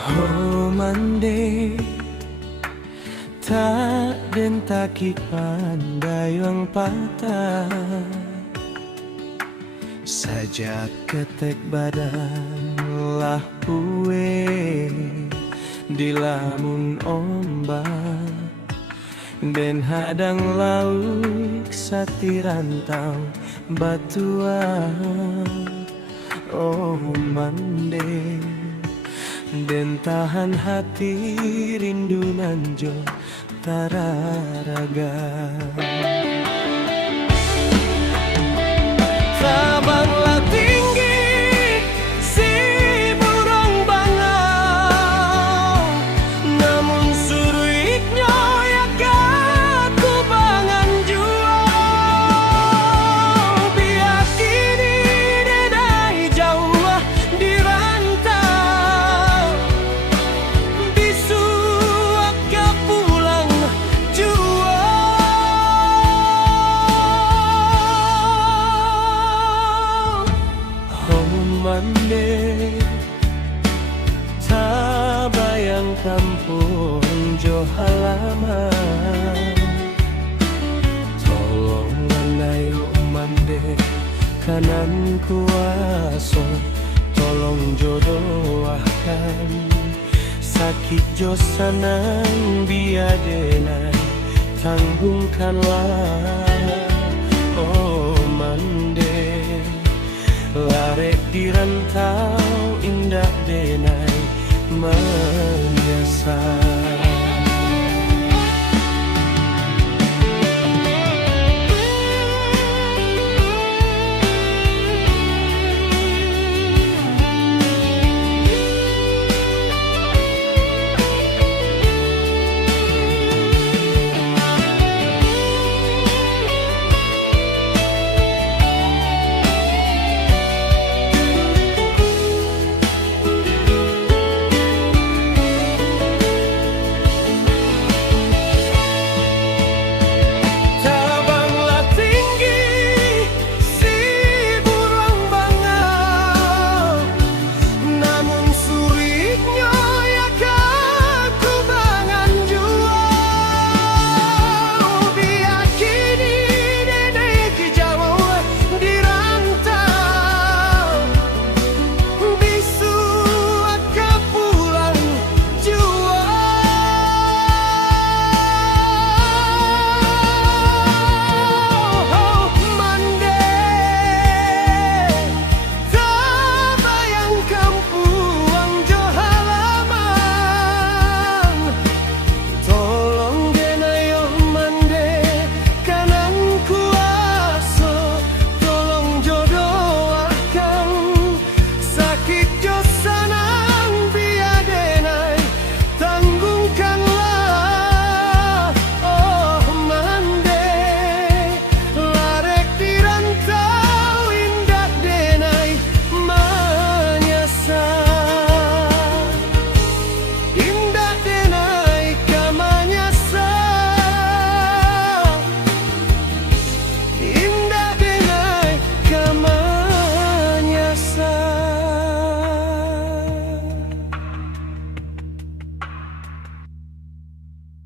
Oh mande tak den taki pandayang patah saja ketek badan lah kue di lamun ombak den hadang laut satirantau batuan. Oh mande den tahan hati rindunan jo tararaga. Terbanglah tinggi si burung bangau, namun suruhnya ya ku bangan jua. Biar kini dedai jauh di rantau, bisu ke pulang jua. Mande tak bayang kampung jo halaman, tolong andai mande kanan kuaso, tolong jodohkan sakit jo sanang biadenai tanggungkanlah. Oh mande lare di rantau